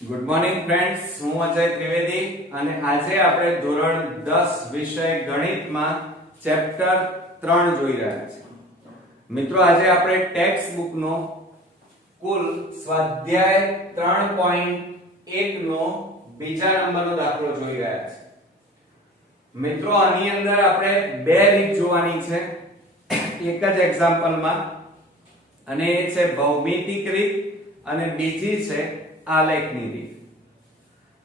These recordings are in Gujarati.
ગુડ મોર્નિંગ ફ્રેન્ડ્સ, હું અજય ત્રિવેદી અને આજે આપણે ધોરણ 10 વિષય ગણિતમાં ચેપ્ટર 3 જોઈ રહ્યા છીએ. મિત્રો, આજે આપણે ટેક્સ્ટ બુકનો કુલ સ્વાધ્યાય 3.1 નો બીજા નંબરનો દાખલો જોઈ રહ્યા છીએ. મિત્રો, આની અંદર આપણે બે રીત જોવાની છે એક જ એક્ઝામ્પલમાં, અને એ છે ભૌમિતિક રીત અને બીજી છે આલેખની રીત.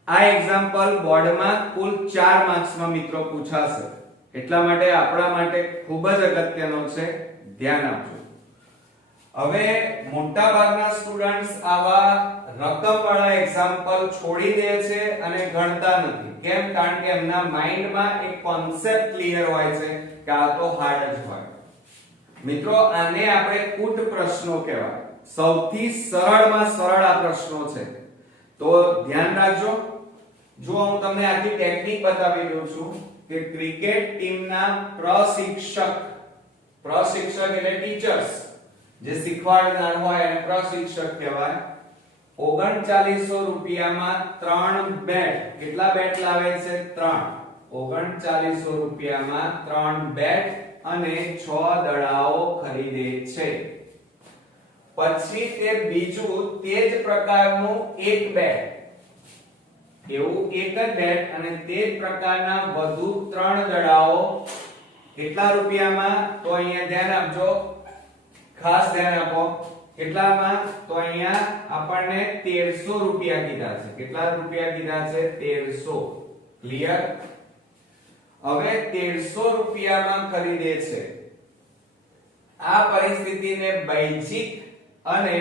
આ એક્ઝામ્પલ બોર્ડમાં કુલ 4 માર્ક્સમાં મિત્રો પૂછાશે, એટલા માટે આપણા માટે ખૂબ જ અગત્યનો છે, ધ્યાન આપજો. હવે મોટા ભાગના સ્ટુડન્ટ્સ આવા રકમવાળા એક્ઝામ્પલ છોડી દે છે અને ગણતા નથી. કેમ? કારણ કે એમના માઇન્ડમાં એક કોન્સેપ્ટ ક્લિયર હોય છે કે આ તો હાર્ડ જ હોય. મિત્રો, આને આપણે કૂટ પ્રશ્નો કહેવાય. સૌથી સરળમાં સરળ આ પ્રશ્નો છે, તો ધ્યાન રાખજો. જો હું તમને આખી ટેકનિક બતાવી દઉં છું કે ક્રિકેટ ટીમના પ્રશિક્ષક એટલે ટીચર્સ જે શીખવાડનાર હોય એને પ્રશિક્ષક કહેવાય. 3900 રૂપિયામાં 3 બેટ, કેટલા બેટ લાવે છે? 3. 3900 રૂપિયામાં 3 બેટ અને 6 દડાઓ ખરીદે છે. પછી તે બીજું તે જ પ્રકારનું એક બેટ, એવું એક જ બેટ અને તે જ પ્રકારના વધુ 3 દડાઓ કેટલા રૂપિયામાં? તો અહીંયા ધ્યાન આપજો, ખાસ ધ્યાન આપો. કેટલામાં? તો અહીંયા આપણને 1300 રૂપિયા કીધા છે. કેટલા રૂપિયા કીધા છે? 1300. ક્લિયર? હવે 1300 રૂપિયામાં ખરીદે છે. આ પરિસ્થિતિને બૈજિક અને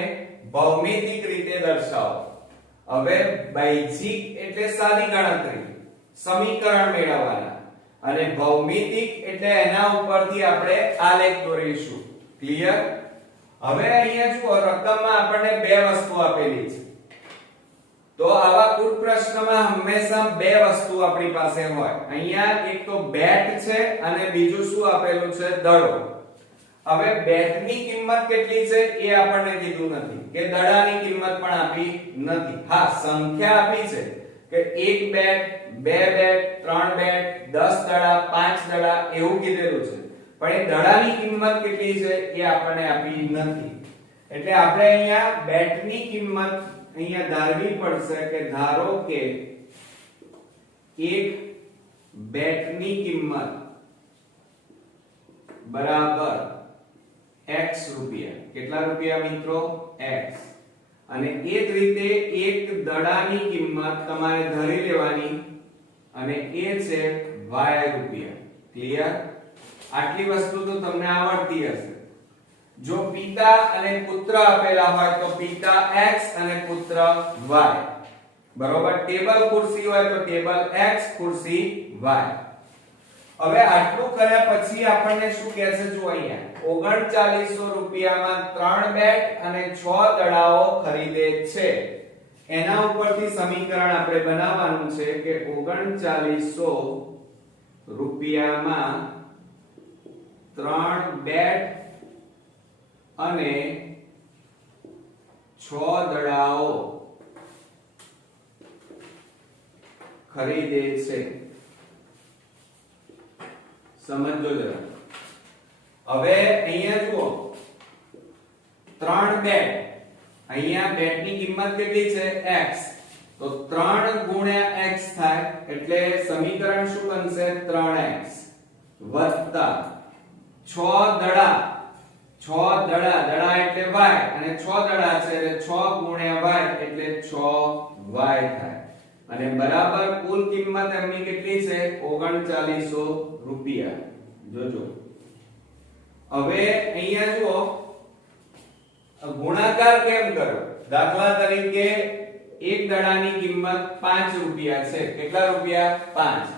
ભૌમિતિક રીતે દર્શાવો. હવે બૈજિક એટલે સાદી ગણતરી, સમીકરણ મેળવવાના, અને ભૌમિતિક એટલે એના ઉપરથી આપણે આલેખ દોરીશું. ક્લિયર? હવે અહીંયા જુઓ, રકમમાં આપણને બે વસ્તુ આપેલી છે, તો આવા કુટ પ્રશ્નમાં હંમેશા બે વસ્તુ આપણી પાસે હોય. અહીંયા એક તો બેટ છે અને બીજું શું આપેલું છે? દડો. હવે બેટની કિંમત કેટલી છે એ આપણને કીધું નથી, કે દડાની કિંમત પણ આપી નથી. હા, સંખ્યા આપી છે કે 1 બેટ, 2 બેટ, 3 બેટ, 10 દડા, 5 દડા એવું કીધેલું છે, પણ એ દડાની કિંમત કેટલી છે એ આપણને આપી નથી. એટલે આપણે અહીંયા બેટની કિંમત અહીંયા ધારવી પડશે કે ધારો કે એક બેટની કિંમત બરાબર x રૂપિયા. કેટલા રૂપિયા મિત્રો? x. અને એ જ રીતે એક દડાની કિંમત તમારે ધરી લેવાની અને એ છે y રૂપિયા. ક્લિયર? આટલી વસ્તુ તો તમને આવડતી હશે. જો પિતા અને પુત્ર આપેલા હોય તો પિતા x અને પુત્ર y. બરોબર? ટેબલ ખુરશી હોય તો ટેબલ x, ખુરશી y. હવે આટલું કર્યા પછી આપણને શું કહે છે? જો અહીંયા 3900 રૂપિયામાં 3 બેટ અને 6 દડાઓ ખરીદે છે. એના ઉપરથી સમીકરણ આપણે બનાવવાનું છે કે 3900 રૂપિયામાં 3 બેટ અને 6 દડાઓ ખરીદે છે. સમજો જરા. હવે અહીંયા જુઓ, 3 બેટ, અહીંયા બેટની કિંમત કેટલી છે? x. તો 3 ગુણ્યા x થાય એટલે સમીકરણ શું બનશે? 3x વત્તા 6 દડા. 6 દડા, દડા એટલે y, અને 6 દડા છે એટલે 6 ગુણ્યા y એટલે 6y થાય. અને બરાબર કુલ કિંમત એમની કેટલી છે? 3900 રૂપિયા. જોજો. હવે અહીંયા જુઓ, ગુણાકાર કેમ કરો? દાખલા તરીકે એક દડાની કિંમત 5 રૂપિયા છે. કેટલા રૂપિયા? 5.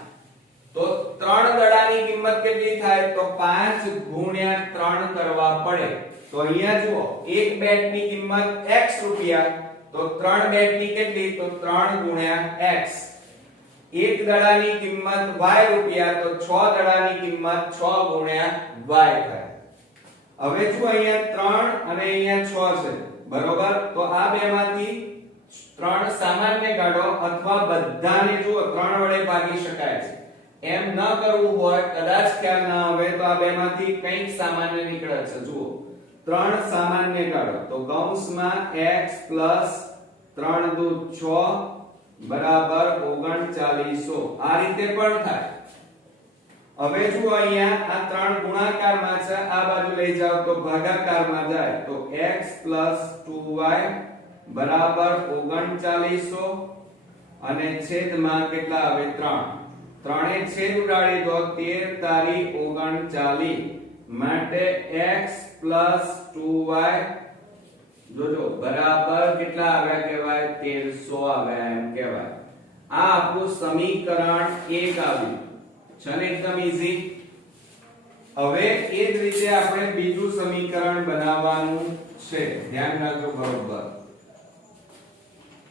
તો 3 દડાની કિંમત કેટલી થાય? તો 5 ગુણ્યા 3 કરવા પડે. તો અહીંયા જુઓ, એક બેટની કિંમત x રૂપિયા, તો 3 બેટની કેટલી? તો 3 ગુણ્યા x. એક દડાની કિંમત y રૂપિયા, તો 6 દડાની કિંમત 6 ગુણ્યા y થાય. હવે જો અહીંયા 3 અને અહીંયા 6 છે, બરોબર? તો આ બેમાંથી ત્રણ સામાન્ય કાઢો અથવા બધાને જુઓ 3 વડે ભાગી શકાય છે. એમ ન કરવું હોય, કદાચ ખ્યાલ ના આવે તો આ બેમાંથી કંઈક સામાન્ય નીકળે છે. જુઓ 3 સામાન્ય કાઢો તો કૌંસમાં x 3 દુ 6 બરાબર 3900 આ રીતે પણ થાય. હવે જુઓ અહીંયા આ 3 ગુણાકારમાં છે, આ બાજુ લઈ જાવ તો ભાગાકારમાં જાય તો x 2y બરાબર 3900 અને છેદમાં કેટલા આવે 3. ત્રણે છેદ ઉડાડી દો 13 તારી 39 માટે x 2y જોજો બરાબર કેટલા આવ્યા કહેવાય 1300 આવ્યા એમ કહેવાય. આ આપણું સમીકરણ 1 આવ્યું છે ને એકદમ ઈઝી. હવે એ જ રીતે આપણે બીજું સમીકરણ બનાવવાનું છે, ધ્યાન રાખજો બરોબર.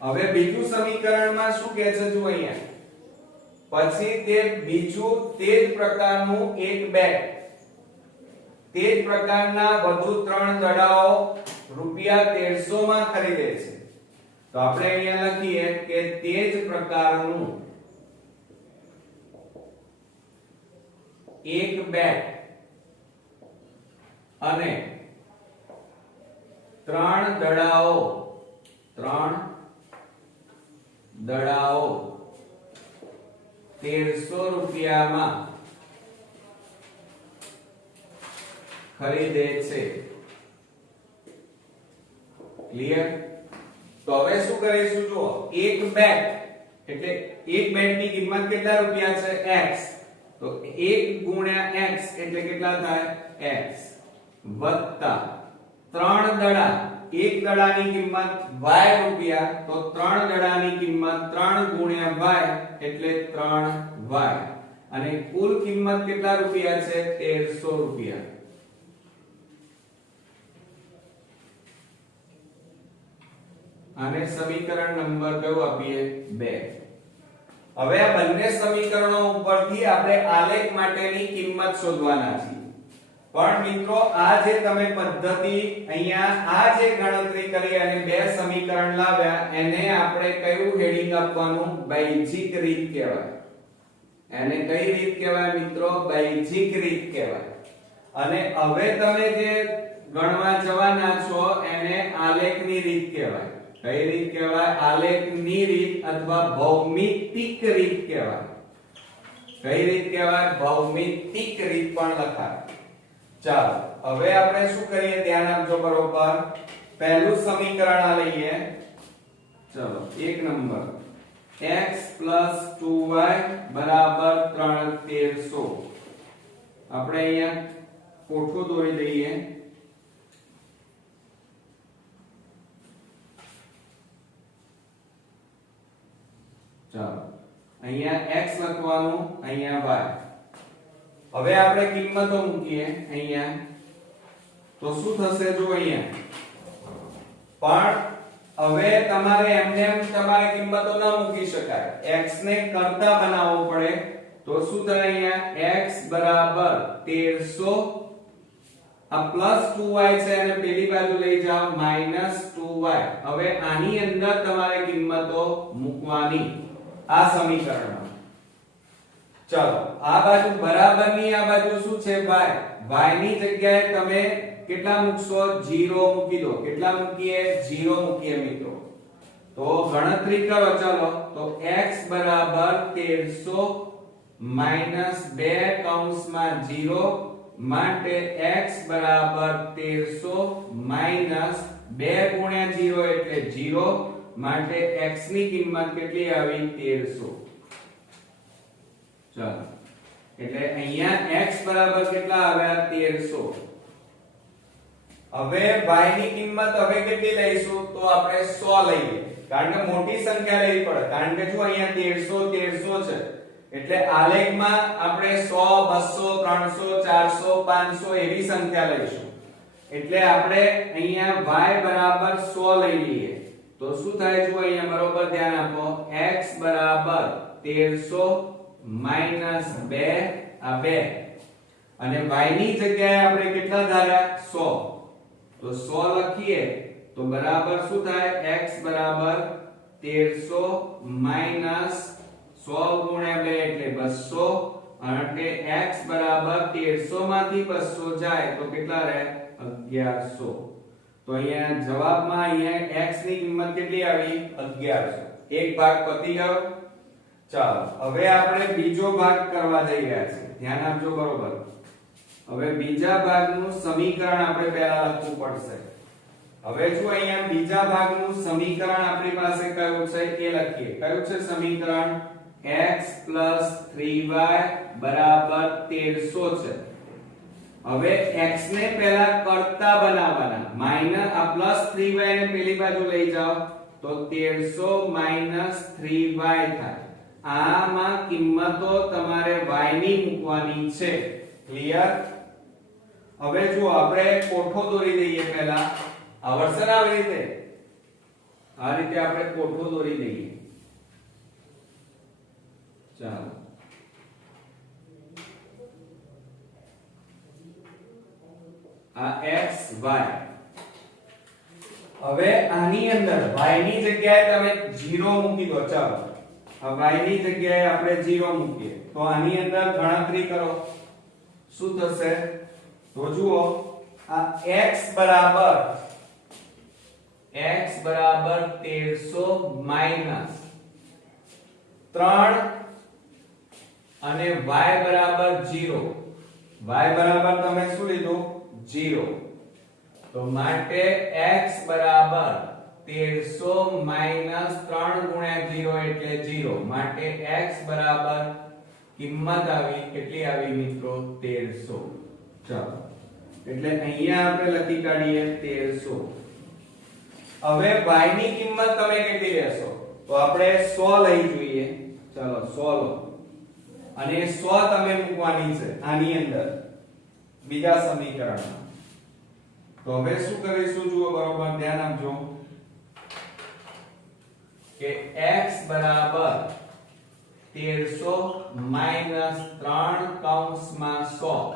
હવે બીજું સમીકરણમાં શું કહે છે જુઓ અહીંયા, પછી તે બીજું તે જ પ્રકારનું એક બેટ, તે જ પ્રકારના વધુ 3 દડાઓ રૂપિયા 1300 માં ખરીદે છે. તો આપણે અહીંયા લખીએ કે તે જ પ્રકારનું એક બેટ અને 3 દડાઓ 1300 રૂપિયામાં ખરીદે છે. ક્લિયર? તો હવે શું કરીશું જુઓ, એક બેટ એટલે એક બેટની કિંમત કેટલા રૂપિયા છે x, તો 1 ગુણ્યા x એટલે કેટલા થાય x વત્તા 3 દડા, એક દડાની કિંમત y રૂપિયા તો 3 દડાની કિંમત 3 ગુણ્યા y એટલે 3y અને કુલ કિંમત કેટલા રૂપિયા છે 1300 રૂપિયા. આને સમીકરણ નંબર કયો આપીએ 2. હવે આ બંને સમીકરણો ઉપરથી આપણે આલેખ માટેની કિંમત શોધવાના છીએ. પણ મિત્રો આ જે તમે પદ્ધતિ અહીંયા આ જે ગણતરી કરી અને બે સમીકરણ લાવ્યા એને આપણે કયું હેડિંગ આપવાનું, બૈજિક રીત કહેવાય. એને કઈ રીત કહેવાય મિત્રો, બૈજિક રીત કહેવાય. અને હવે તમે જે ગણવા જવાના છો એને આલેખની રીત કહેવાય. કઈ રીત કહેવાય, આલેખની રીત અથવા ભૌમિતિક રીત કહેવાય. કઈ રીત કહેવાય, ભૌમિતિક રીત પણ લખાય. ચાલો હવે આપણે શું કરીએ ધ્યાન આપજો બરોબર. પહેલું સમીકરણ આ લઈએ, ચલો 1 નંબર x 2y બરાબર 1300. આપણે અહીંયા કોઠું દોરી દઈએ. ચાલો અહીંયા x લખવાનું, અહીંયા y. હવે આપણે કિંમતો મૂકીએ અહીંયા તો શું થશે જો અહીંયા. પણ હવે તમારે એમને એમ તમારે કિંમતો ન મૂકી શકાય, x ને કરતા બનાવવો પડે. તો શું થાય અહીંયા x બરાબર 1300, આ પ્લસ 2y છે અને પેલી બાજુ લઈ જાઓ -2y. હવે આની અંદર તમારે કિંમતો મૂકવાની આ સમીકરણમાં. ચલો આ બાજુ બરાબરની આ બાજુ શું છે y, y ની જગ્યાએ તમે કેટલા મૂકશો 0 મૂકી દો. કેટલા મૂકીએ 0 મૂકીએ મિત્રો. તો ગણતરી કરો ચલો તો x બરાબર 1300 -2 કૌંસમાં 0 માટે x બરાબર 1300 -2 ગુણ્યા 0 એટલે 0 માટે x ની કિંમત કેટલી આવી 1300. ચાલો એટલે અહીંયા x બરાબર કેટલા આવ્યા 1300. હવે y ની કિંમત હવે કેટલી લઈશું તો આપણે 100 લઈએ, કારણ કે મોટી સંખ્યા લેવી પડે. કારણ કે જો અહીંયા 1300 છે એટલે આલેખમાં આપણે 100 200 300 400 500 એવી સંખ્યા લઈશું. એટલે આપણે અહીંયા y બરાબર 100 લઈ લઈએ તો શું થાય જો અહીંયા બરોબર ધ્યાન આપો, x બરાબર 1300 -2 આ 2 અને y ની જગ્યાએ આપણે કેટલા ધાર્યા 100. તો 100 લખીએ તો બરાબર શું થાય x બરાબર 1300 માઈનસ 100 ગુણ્યા 2 એટલે 200 અને x બરાબર 1300 માંથી 200 જાય તો કેટલા રહે 1100. તો અહીંયા જવાબમાં અહીંયા x ની કિંમત કેટલી આવી 1100. એક ભાગ પતી ગયો. ચાલો હવે આપણે બીજો ભાગ કરવા જઈ રહ્યા છીએ. ધ્યાન આપજો બરોબર. હવે બીજા ભાગનું સમીકરણ આપણે પહેલા લખવું પડશે. હવે જો અહીંયા બીજા ભાગનું સમીકરણ આપણી પાસે કયું છે એ લખીએ. કયું છે સમીકરણ x 3y બરાબર 1300 છે. હવે x ને પહેલા કરતા બનાવવાના. માઈનસ આ પ્લસ 3y ને પેલી બાજુ લઈ જાઓ તો 1300 3y થાય. આમાં કિંમતો તમારે y ની મૂકવાની છે. ક્લિયર? હવે જો આપણે કોઠો દોરી દઈએ પહેલા. આવડશે ને આવી રીતે? આ રીતે આપણે કોઠો દોરી દઈએ. ચાલો આ x y. હવે આની અંદર y ની જગ્યાએ તમે 0 મૂકી દો. ચાલો આ y ની જગ્યાએ આપણે 0 મૂકીએ તો આની અંદર ગણતરી કરો. શું થશે? તો જુઓ આ x બરાબર 1300 માઈનસ 3 અને y બરાબર 0. y બરાબર તમે શું લીધું 0. તો માટે x બરાબર 1300 માઈનસ 3 ગુણ્યા 0 એટલે 0. માટે x બરાબર કિંમત આવી કેટલી આવી મિત્રો 1300. ચાલો એટલે અહીંયા આપણે લખી કાઢીએ 1300. હવે y ની કિંમત તમે કેટલી લેશો? તો આપણે 100 લઈ જોઈએ. ચાલો 100 લો અને 100 તમે મૂકવાની છે આની અંદર બીજા સમીકરણમાં. તો હવે શું કરીશું જુઓ બરોબર ધ્યાન આપજો કે x બરાબર 1300 માઈનસ 3 કૌંસમાં 100.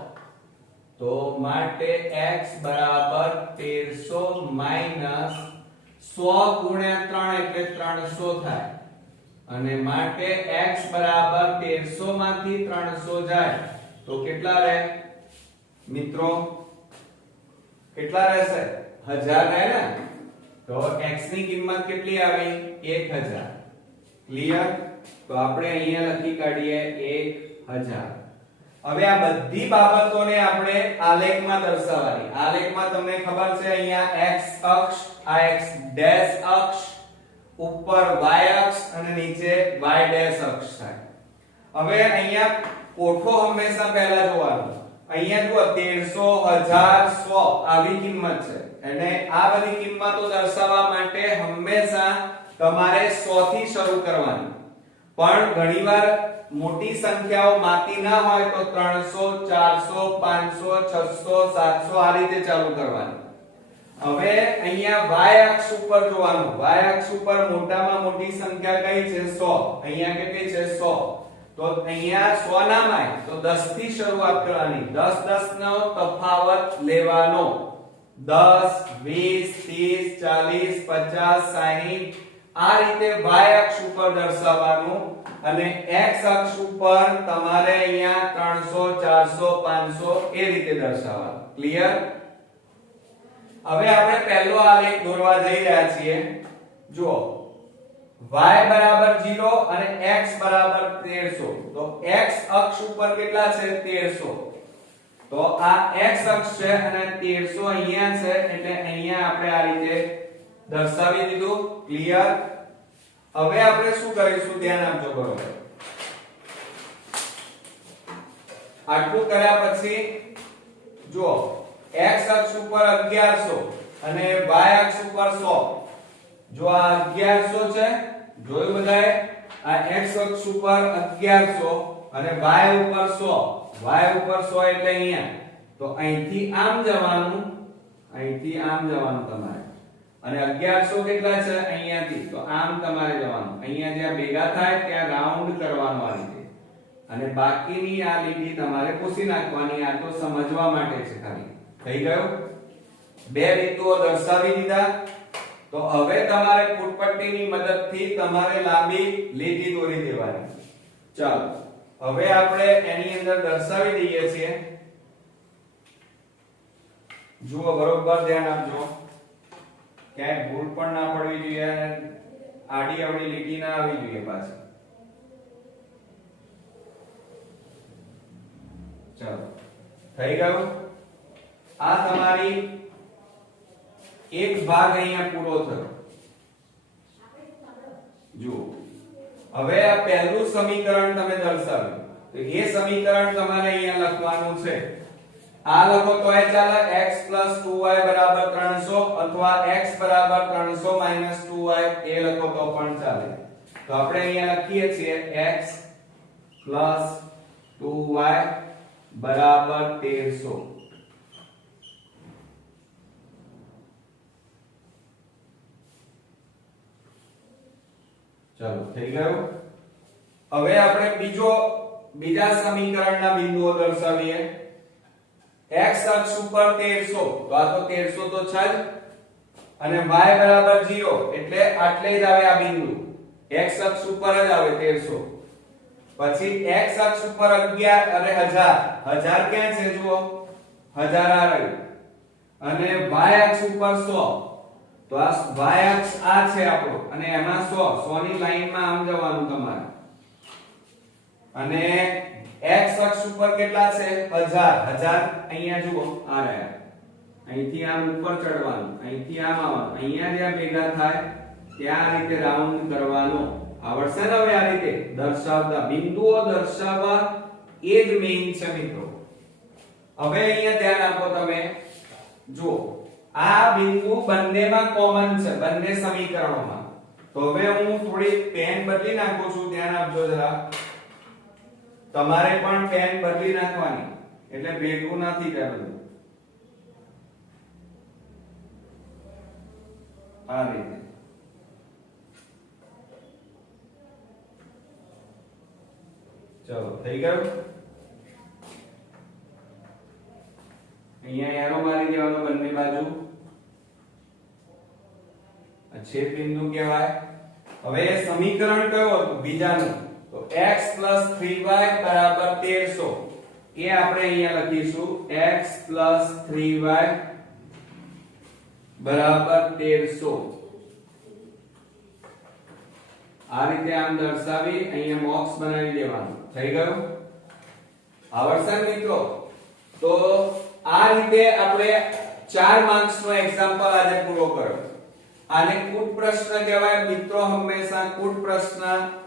તો માટે x બરાબર 1300 માઈનસ 100 ગુણ્યા 3 એટલે 300 થાય. અને માટે x બરાબર 1300 માંથી 300 જાય તો કેટલા રહે મિત્રો? કેટલા રહેશે? 1000 રહે ને? તો x ની કિંમત કેટલી આવી 1000. ક્લિયર? તો આપણે અહીંયા લખી કાઢીએ 1000. હવે આ બધી બાબતોને આપણે આલેખમાં દર્શાવવાની. આલેખમાં તમને ખબર છે અહીંયા x અક્ષ, આ x ડેશ અક્ષ, ઉપર y અક્ષ અને નીચે y ડેશ અક્ષ થાય. હવે અહીંયા કોઠો હંમેશા પહેલા જોવાનો. અહીંયા જુઓ 1300 1000 100 આવી કિંમત છે અને આ બધી કિંમતો દર્શાવવા માટે હંમેશા તમારે 100 થી શરૂ કરવાની. પણ ઘણીવાર મોટી સંખ્યાઓ માતી ના હોય તો 300 400 500 600 700 આ રીતે ચાલુ કરવાની. હવે અહીંયા y અક્ષ ઉપર જોવાનું. y અક્ષ ઉપર મોટામાં મોટી સંખ્યા કઈ છે 100. અહીંયા કેટલી છે 100. તો અહીંયા 100 ના માં તો 10 થી શરૂઆત કરવાની. 10 10 નો તફાવત લેવાનો. 10 20 30 40 50 60 આ રીતે y અક્ષ ઉપર દર્શાવવાનું અને x અક્ષ ઉપર તમારે અહીંયા 300 400 500 એ રીતે દર્શાવવાનું. ક્લિયર? હવે આપણે પહેલો આલેખ દોરવા જઈ રહ્યા છીએ. જુઓ y બરાબર 0 અને x બરાબર 1300. તો x અક્ષ ઉપર કેટલા છે 1300. તો આ x અક્ષ છે અને 1300 અહીંયા છે એટલે અહીંયા આપણે આ રીતે દર્શાવી દીધું. ક્લિયર? હવે આપણે શું કરીશું ધ્યાન આપજો બરોબર. આટલું કર્યા પછી જો x અક્ષ ઉપર 1100 અને y અક્ષ ઉપર 100. જો આ 1100 છે જોયું બધાએ? આ x અક્ષ ઉપર 1100 અને y ઉપર 100. y ઉપર 100 એટલે અહીંયા. તો અહીંથી આમ જવાનું, અહીંથી આમ જવાનું તમારે. અને 1100 કેટલા છે અહીંયાથી? તો આમ તમારે જવાનું. અહીંયા જ્યાં ભેગા થાય ત્યાં રાઉન્ડ કરવાનો આ રીતે. અને બાકીની આ લીટી તમારે પૂછી નાખવાની. આ તો સમજવા માટે છે ખાલી. થઈ ગયું? બે બિંદુઓ દર્શાવી દીધા. તો તો હવે તમારે ફૂટપટ્ટીની મદદથી તમારે લાંબી લીટી દોરી દેવાની. ચાલો હવે આપણે એની અંદર દર્શાવી દઈએ છીએ. જુઓ બરોબર ધ્યાન આપજો, ક્યાંય ભૂલ પણ ના પડવી જોઈએ અને આડી અવળી લીટી ના આવી જોઈએ પાછી. ચાલો થઈ ગયું. આ તમારી એક ભાગ અહીંયા પૂરો થયો. જુઓ હવે આ પહેલું સમીકરણ તમે દર્શાવ્યું, તો એ સમીકરણ તમારે અહીંયા લખવાનું છે. આ લખો તોય ચાલે, x 2y 300 અથવા x 300 2y એ લખો તો પણ ચાલે. તો આપણે અહીંયા લખીએ છીએ x 2y 1300. ચાલો થઈ ગયું. હવે આપણે બીજા સમીકરણના બિંદુઓ દર્શાવીએ. x અક્ષ ઉપર 1300, તો આ તો 1300 તો છે જ, અને y બરાબર 0 એટલે આટલે જ આવે આ બિંદુ. x અક્ષ ઉપર જ આવે 1300. પછી x અક્ષ ઉપર 11 અને 1000 ક્યાં છે જુઓ, 1000 આ રહ્યું. અને y અક્ષ ઉપર 100, તો આ y અક્ષ આ છે આપણો, અને એમાં 100 ની લાઈનમાં આમ જવાનું તમારે. અને x અક્ષ ઉપર કેટલા છે, 1000 અહીંયા જુઓ આ રહ્યા. અહીંથી આમ ઉપર ચડવાનું, અહીંથી આમ આવવાનું, અહીંયા જ્યાં ભેગા થાય ત્યાં આ રીતે રાઉન્ડ કરવાનો. આવડશે ને હવે આ રીતે દર્શાવતા, બિંદુઓ દર્શાવવા એ જ મેઈન છે મિત્રો. હવે અહીંયા ધ્યાન આપો તમે. જુઓ આ બિંદુ બંનેમાં કોમન છે, બંને સમીકરણોમાં. તો હવે હું થોડી પેન બદલી નાખું છું, ધ્યાન આપજો જરા. તમારે પણ પેન બદલી નાખવાની, એટલે ભેગું નથી કરવું. આ રીતે ચલો થઈ ગયું. અહીંયા એરો મારી દેવાનો બંને બાજુ. આ છેદ બિંદુ કહેવાય. હવે સમીકરણ કયો હતું બીજાનું, તો x 3y 1300 એ આપણે અહીંયા લખીશું. x 3y 1300. આ રીતે આમ દર્શાવી અહીંયા બોક્સ બનાવી દેવાનું. થઈ ગયું. આવડશે મિત્રો? તો આ રીતે આપણે 4 માર્ક્સ નો એક્ઝામ્પલ આજે પૂરો કર્યો. આને કૂટ પ્રશ્ન કહેવાય મિત્રો. હંમેશા કૂટ પ્રશ્ન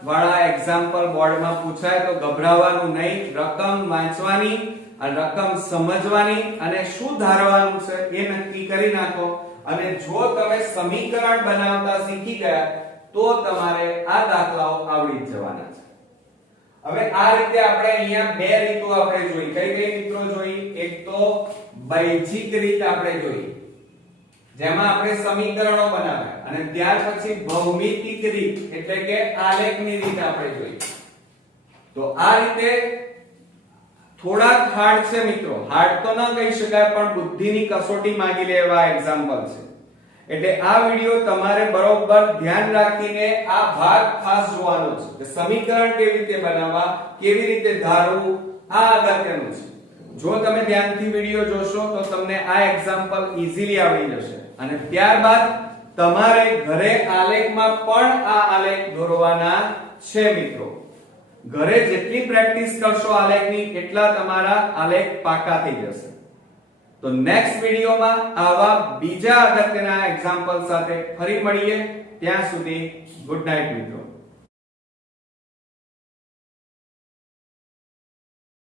વાળા એક્ઝામ્પલ બોર્ડમાં પૂછાય તો ગભરાવાનું નહીં. રકમ વાંચવાની અને રકમ સમજવાની અને શું ધારવાનું છે એ નક્કી કરી નાખો. અને જો તમે સમીકરણ બનાવતા શીખી ગયા તો તમારે આ દાખલાઓ આવડી જવાના છે. હવે આ રીતે આપણે અહીંયા બે રીતો આપણે જોઈ. કઈ કઈ મિત્રો જોઈ? એક તો બૈજિક રીત આપણે જોઈ, જેમાં આપણે સમીકરણો બનાવ્યા, અને ત્યાર પછી ભૌમિતિક રીત એટલે કે આલેખની રીત આપણે જોઈ. તો આ રીતે થોડાક હાર્ડ છે મિત્રો. હાર્ડ તો ન કહી શકાય, પણ બુદ્ધિની કસોટી માંગી લે એવા એક્ઝામ્પલ છે. એટલે આ વિડિયો તમારે બરોબર ધ્યાન રાખીને આ ભાગ ખાસ જોવાનો છે કે સમીકરણ કેવી રીતે બનાવવા, કેવી રીતે ધારવું, આ અગત્યનું છે. જો તમે ધ્યાનથી વિડિયો જોશો તો તમને આ એક્ઝામ્પલ ઈઝીલી આવડી જશે. અને ત્યારબાદ તમારે ઘરે આલેખમાં પણ આ આલેખ દોરવાના છે મિત્રો. ઘરે જેટલી પ્રેક્ટિસ કરશો આલેખની એટલા તમારા આલેખ પાકા થઈ જશે. તો નેક્સ્ટ વિડિયોમાં આવા બીજા અગત્યના એક્ઝામ્પલ સાથે ફરી મળીએ. ત્યાં સુધી ગુડ નાઈટ મિત્રો.